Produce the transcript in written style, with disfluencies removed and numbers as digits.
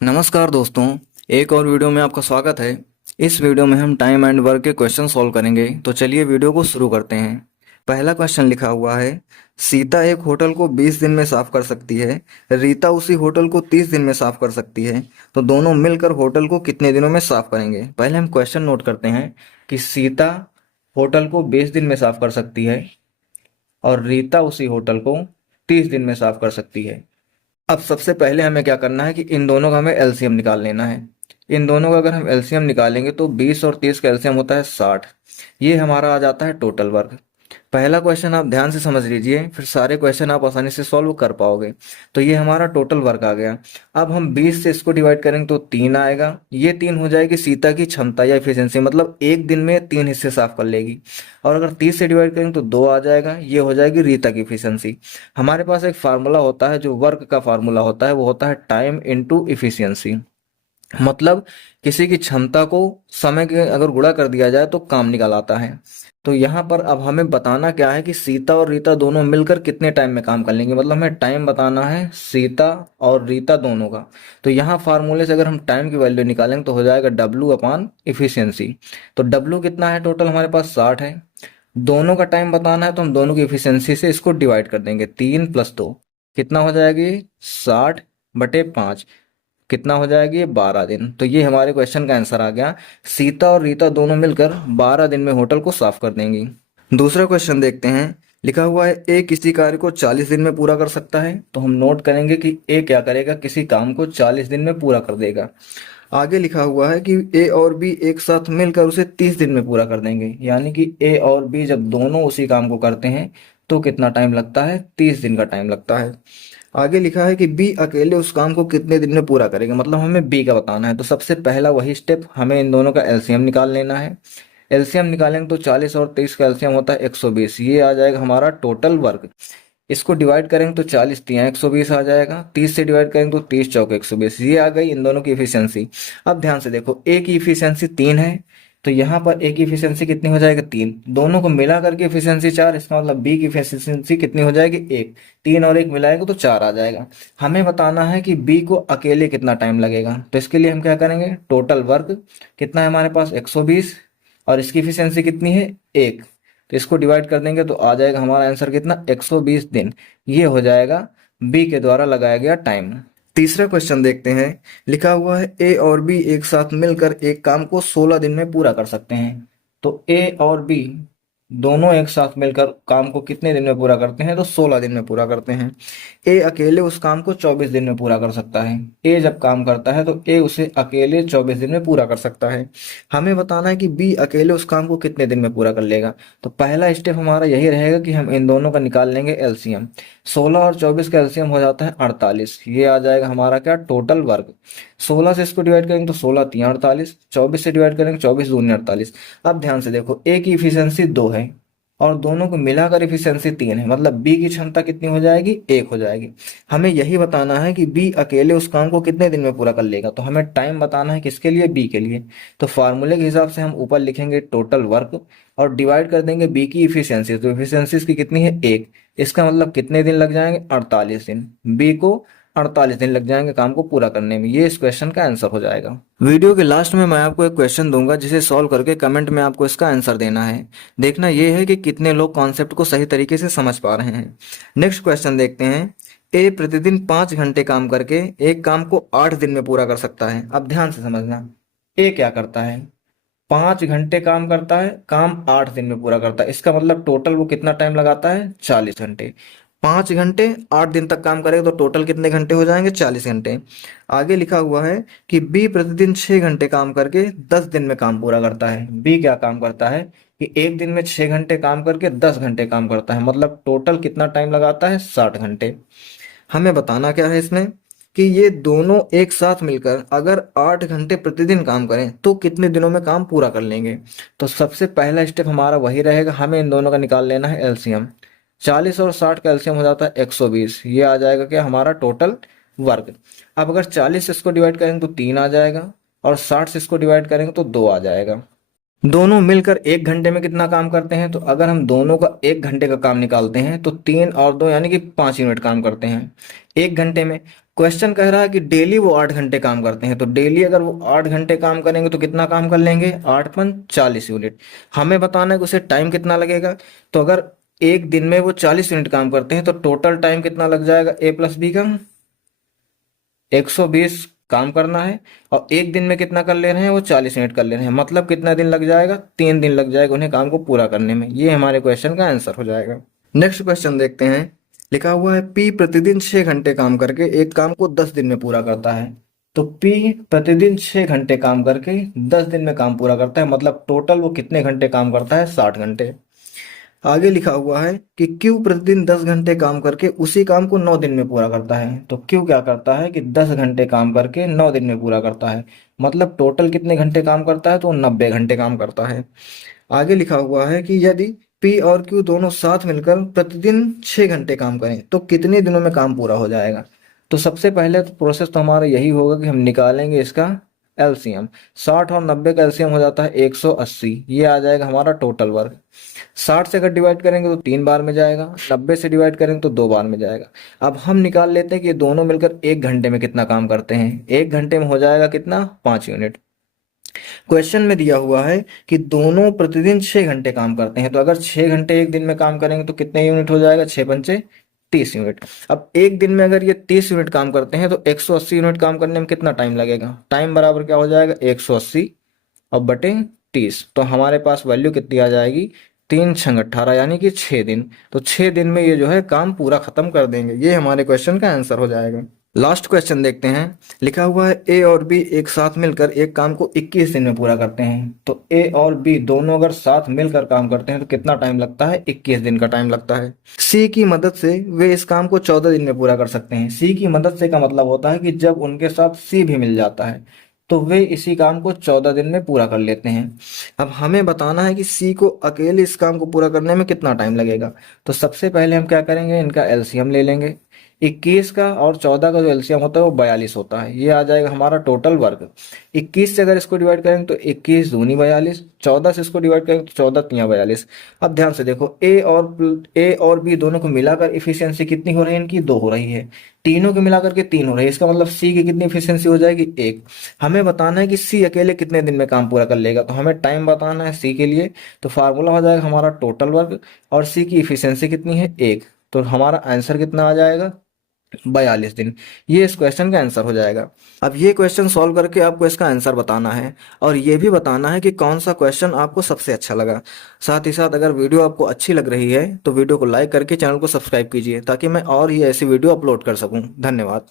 नमस्कार दोस्तों, एक और वीडियो में आपका स्वागत है। इस वीडियो में हम टाइम एंड वर्क के क्वेश्चन सॉल्व करेंगे। तो चलिए वीडियो को शुरू करते हैं। पहला क्वेश्चन लिखा हुआ है, सीता एक होटल को 20 दिन में साफ कर सकती है, रीता उसी होटल को 30 दिन में साफ कर सकती है। तो दोनों मिलकर होटल को कितने दिनों में साफ करेंगे। पहले हम क्वेश्चन नोट करते हैं कि सीता होटल को 20 दिन में साफ कर सकती है और रीता उसी होटल को 30 दिन में साफ कर सकती है। अब सबसे पहले हमें क्या करना है कि इन दोनों का हमें एलसीएम निकाल लेना है। इन दोनों का अगर हम एलसीएम निकालेंगे तो 20 और 30 का एलसीएम होता है 60। ये हमारा आ जाता है टोटल वर्क। पहला क्वेश्चन आप ध्यान से समझ लीजिए, फिर सारे क्वेश्चन आप आसानी से सॉल्व कर पाओगे। तो ये हमारा टोटल वर्क आ गया। अब हम 20 से इसको डिवाइड करेंगे तो 3 आएगा। ये 3 हो जाएगी सीता की क्षमता या एफिशिएंसी, मतलब एक दिन में 3 हिस्से साफ कर लेगी। और अगर 30 से डिवाइड करेंगे तो 2 आ जाएगा। ये हो जाएगी रीता की एफिशिएंसी। हमारे पास एक फार्मूला होता है, जो वर्क का फार्मूला होता है, वो होता है टाइम इनटू एफिशिएंसी। मतलब किसी की क्षमता को समय के अगर गुणा कर दिया जाए तो काम निकल आता है। तो यहाँ पर अब हमें बताना क्या है कि सीता और रीता दोनों मिलकर कितने टाइम में काम कर लेंगे। मतलब हमें टाइम बताना है सीता और रीता दोनों का। तो यहाँ फार्मूले से अगर हम टाइम की वैल्यू निकालेंगे तो हो जाएगा डब्ल्यू अपॉन इफिशियंसी। तो डब्ल्यू कितना है, टोटल हमारे पास 60 है। दोनों का टाइम बताना है तो हम दोनों की इफिशियंसी से इसको डिवाइड कर देंगे। 3 + 2 कितना हो जाएगी, 60/5 कितना हो जाएगी, ये 12 दिन। तो ये हमारे क्वेश्चन का आंसर आ गया। सीता और रीता दोनों मिलकर 12 दिन में होटल को साफ कर देंगी। दूसरा क्वेश्चन देखते हैं। लिखा हुआ है ए किसी कार्य को 40 दिन में पूरा कर सकता है। तो हम नोट करेंगे कि ए क्या करेगा, किसी काम को 40 दिन में पूरा कर देगा। आगे लिखा हुआ है कि ए और बी एक साथ मिलकर उसे 30 दिन में पूरा कर देंगे। यानी कि ए और बी जब दोनों उसी काम को करते हैं तो कितना टाइम लगता है, 30 दिन का टाइम लगता है। आगे लिखा है कि बी अकेले उस काम को कितने दिन में पूरा करेगा। मतलब हमें बी का बताना है। तो सबसे पहला वही स्टेप, हमें इन दोनों का एलसीएम निकाल लेना है। एलसीएम निकालेंगे तो 40 और 23 का एलसीएम होता है 120। ये आ जाएगा हमारा टोटल वर्क। इसको डिवाइड करेंगे तो 40 तिया 120 आ जाएगा। 30 से डिवाइड करेंगे तो 30 चौके 120। ये आ गई इन दोनों की इफिशियंसी। अब ध्यान से देखो, ए की इफिशियंसी 3 है, तो यहाँ पर ए की इफिशियंसी कितनी हो जाएगी, 3। दोनों को मिला करके इफिशियंसी 4। इसका मतलब बी की इफिशियंसी कितनी हो जाएगी, 1। 3 और 1 मिलाएगा तो 4 आ जाएगा। हमें बताना है कि बी को अकेले कितना टाइम लगेगा। तो इसके लिए हम क्या करेंगे, टोटल वर्क कितना है हमारे पास, 120, और इसकी इफिशियंसी कितनी है, 1। तो इसको डिवाइड कर देंगे तो आ जाएगा हमारा आंसर कितना, 120 दिन। ये हो जाएगा बी के द्वारा लगाया गया टाइम। तीसरा क्वेश्चन देखते हैं। लिखा हुआ है ए और बी एक साथ मिलकर एक काम को 16 दिन में पूरा कर सकते हैं। तो ए और बी दोनों एक साथ मिलकर काम को कितने दिन में पूरा करते हैं, तो 16 दिन में पूरा करते हैं। ए अकेले उस काम को 24 दिन में पूरा कर सकता है। ए जब काम करता है तो ए उसे अकेले 24 दिन में पूरा कर सकता है। हमें बताना है कि बी अकेले उस काम को कितने दिन में पूरा कर लेगा। तो पहला स्टेप हमारा यही रहेगा कि हम इन दोनों का निकाल लेंगे एलसीएम। 16 और 24 का एलसीएम हो जाता है 48। ये आ जाएगा हमारा क्या, टोटल वर्क। 16 से इसको डिवाइड करेंगे तो 16 तिया 48, 24 से डिवाइड करेंगे 24 दूनी 48। अब ध्यान से देखो, ए की इफिशियंसी 2 है और दोनों को मिलाकर इफिशियंसी 3 है। मतलब बी की क्षमता कितनी हो जाएगी, 1 हो जाएगी। हमें यही बताना है कि बी अकेले उस काम को कितने दिन में पूरा कर लेगा। तो हमें टाइम बताना है किसके लिए, बी के लिए। तो फार्मूले के हिसाब से हम ऊपर लिखेंगे टोटल वर्क और डिवाइड कर देंगे बी की इफिशियंसी। तो इफिशियंसी इसकी कितनी है, 1। इसका मतलब कितने दिन लग जाएंगे, 48 दिन। बी को 48 दिन लग जाएंगे काम को पूरा करने में। ये इस क्वेश्चन का आंसर हो जाएगा। वीडियो के लास्ट में मैं आपको एक क्वेश्चन दूंगा, जिसे सॉल्व करके कमेंट में आपको इसका आंसर देना है। देखना यह है कि कितने लोग कॉन्सेप्ट को सही तरीके से समझ पा रहे हैं। नेक्स्ट क्वेश्चन देखते हैं। ए प्रतिदिन 5 घंटे काम करके एक काम को 8 दिन में पूरा कर सकता है। अब ध्यान से समझना, ए क्या करता है, 5 घंटे काम करता है, काम 8 दिन में पूरा करता है। इसका मतलब टोटल वो कितना टाइम लगाता है, 40 घंटे। 5 घंटे 8 दिन तक काम करेगा तो टोटल कितने घंटे हो जाएंगे, 40 घंटे। आगे लिखा हुआ है कि बी प्रतिदिन 6 घंटे काम करके 10 दिन में काम पूरा करता है। बी क्या काम करता है कि एक दिन में 6 घंटे काम करके 10 घंटे काम करता है। मतलब टोटल कितना टाइम लगाता है, 60 घंटे। हमें बताना क्या है इसमें कि ये दोनों एक साथ मिलकर अगर 8 घंटे प्रतिदिन काम करें तो कितने दिनों में काम पूरा कर लेंगे। तो सबसे पहला स्टेप हमारा वही रहेगा, हमें इन दोनों का निकाल लेना है एलसीएम। 40 और 60 का एलसीएम हो जाता है 120। ये आ जाएगा क्या, हमारा टोटल वर्क। अब अगर 40 से इसको डिवाइड करेंगे तो 3 आ जाएगा और 60 से इसको डिवाइड करेंगे तो 2 आ जाएगा। दोनों मिलकर 1 घंटे में कितना काम करते हैं, तो अगर हम दोनों का 1 घंटे का काम निकालते हैं तो 3 और 2 यानी कि 5 यूनिट काम करते हैं 1 घंटे में। क्वेश्चन कह रहा है कि डेली वो 8 घंटे काम करते हैं, तो डेली अगर वो 8 घंटे काम करेंगे तो कितना काम कर लेंगे, 8×5 = 40 यूनिट। हमें बताना है कि उसे टाइम कितना लगेगा, तो अगर एक दिन में वो 40 यूनिट काम करते हैं तो टोटल टाइम कितना लग जाएगा, A+B का 120 काम करना है, और एक दिन में कितना कर ले रहे हैं, वो 40 यूनिट कर ले रहे हैं, मतलब कितना दिन लग जाएगा, 3 दिन लग जाएगा उन्हें काम को पूरा करने में। ये हमारे क्वेश्चन का आंसर हो जाएगा। नेक्स्ट क्वेश्चन देखते हैं। लिखा हुआ है P प्रतिदिन 6 घंटे काम करके एक काम को 10 दिन में पूरा करता है। तो P प्रतिदिन 6 घंटे काम करके 10 दिन में काम पूरा करता है, मतलब टोटल वो कितने घंटे काम करता है, 60 घंटे। आगे लिखा हुआ है कि क्यू प्रतिदिन 10 घंटे काम करके उसी काम को 9 दिन में पूरा करता है। तो क्यू क्या करता है कि 10 घंटे काम करके 9 दिन में पूरा करता है, मतलब टोटल कितने घंटे काम करता है, तो 90 घंटे काम करता है। आगे लिखा हुआ है कि यदि पी और क्यू दोनों साथ मिलकर प्रतिदिन 6 घंटे काम करें तो कितने दिनों में काम पूरा हो जाएगा। तो सबसे पहले तो प्रोसेस तो हमारा यही होगा कि हम निकालेंगे इसका एलसीएम। 60 और 90 का एलसीएम हो जाता है 180, ये आ जाएगा हमारा टोटल वर्क। 60 से अगर डिवाइड करेंगे तो 3 बार में जाएगा, 90 से डिवाइड करेंगे तो 2 बार में जाएगा। अब हम निकाल लेते हैं कि ये दोनों मिलकर 1 घंटे में कितना काम करते हैं। 1 घंटे में हो जाएगा कितना, 5 यूनिट। क्वेश्चन में दिया हुआ है कि दोनों प्रतिदिन 6 घंटे काम करते हैं, तो अगर 6 घंटे एक दिन में काम करेंगे तो कितने यूनिट हो जाएगा, 6×5 = 30 यूनिट। अब एक दिन में अगर ये 30 यूनिट काम करते हैं तो 180 यूनिट काम करने में कितना टाइम लगेगा, टाइम बराबर क्या हो जाएगा, 180 और बटे 30। तो हमारे पास वैल्यू कितनी आ जाएगी, 3×6 = 18 यानी कि 6 दिन। तो 6 दिन में ये जो है काम पूरा खत्म कर देंगे। ये हमारे क्वेश्चन का आंसर हो जाएगा। लास्ट क्वेश्चन देखते हैं। लिखा हुआ है ए और बी एक साथ मिलकर एक काम को 21 दिन में पूरा करते हैं। तो ए और बी दोनों अगर साथ मिलकर काम करते हैं तो कितना टाइम लगता है, 21 दिन का टाइम लगता है। सी की मदद से वे इस काम को 14 दिन में पूरा कर सकते हैं। सी की मदद से का मतलब होता है कि जब उनके साथ सी भी मिल जाता है तो वे इसी काम को 14 दिन में पूरा कर लेते हैं। अब हमें बताना है कि सी को अकेले इस काम को पूरा करने में कितना टाइम लगेगा। तो सबसे पहले हम क्या करेंगे, इनका एलसीएम ले लेंगे। 21 का और 14 का जो एलसीएम होता है वो 42 होता है, ये आ जाएगा हमारा टोटल वर्क। 21 से अगर इसको डिवाइड करेंगे तो 21 दूनी 42, 14 से इसको डिवाइड करेंगे तो 14 तिया 42। अब ध्यान से देखो, ए और बी दोनों को मिलाकर इफिशियंसी कितनी हो रही है, इनकी 2 हो रही है। तीनों के मिलाकर के 3 हो रही है, इसका मतलब सी की कितनी इफिशियंसी हो जाएगी, 1। हमें बताना है कि सी अकेले कितने दिन में काम पूरा कर लेगा, तो हमें टाइम बताना है सी के लिए। तो फार्मूला हो जाएगा हमारा टोटल वर्क और सी की इफिशियंसी कितनी है, 1। तो हमारा आंसर कितना आ जाएगा, 42 दिन। ये इस क्वेश्चन का आंसर हो जाएगा। अब ये क्वेश्चन सॉल्व करके आपको इसका आंसर बताना है और ये भी बताना है कि कौन सा क्वेश्चन आपको सबसे अच्छा लगा। साथ ही साथ अगर वीडियो आपको अच्छी लग रही है तो वीडियो को लाइक करके चैनल को सब्सक्राइब कीजिए ताकि मैं और ही ऐसी वीडियो अपलोड कर सकूं। धन्यवाद।